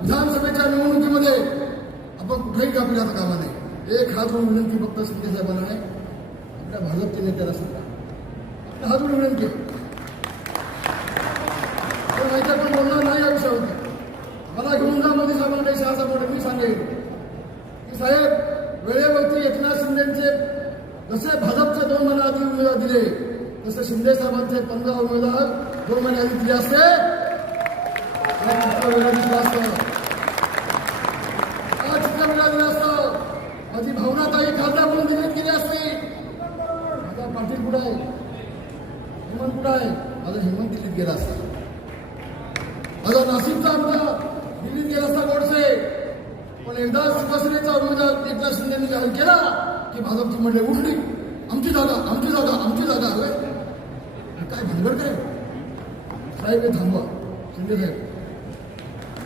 विधानसभेच्या निवडणुकीमध्ये आपण कुठेही घाबरू आता कामा नाही एक हात जोडून विनंती फक्त शिंदे साहेबांना आहे. आपल्या भाजपच्या नेत्याला सांगा आपल्या हात जोडून विनंती आहे. पण माहिती पण बोलणार नाही या विषयावरती मला घेऊन जा मोदी साहेबांना शहा मोठे मी सांगेन. की साहेब वेळेवरती एकनाथ शिंदेचे जसे भाजपचे दोन महिने आधी उमेदवार दिले तसे शिंदे साहेबांचे पंधरा उमेदवार दोन महिने आधी दिले असते या चित्र वेगळं दिसलं असतं हा चित्र वेगळं दिलं असतं माझी भावना ताई खासदार म्हणून दिल्लीत गेली असती माझा पाटील कुठं आहे हेमंत कुठं आहे? माझा हेमंत दिल्लीत गेला असता. माझा नाशिकचा आमचा दिल्लीत गेला असता गोडसे. पण एकदा शिवसेनेचा उमेदवार एकनाथ शिंदेनी जाहीर केला की भाजपची मंडळी उठली. आमची जागा आमची जागा आमची जागा हवे काय भानगड काय? साहेब हे थांबवा. शिंदे साहेब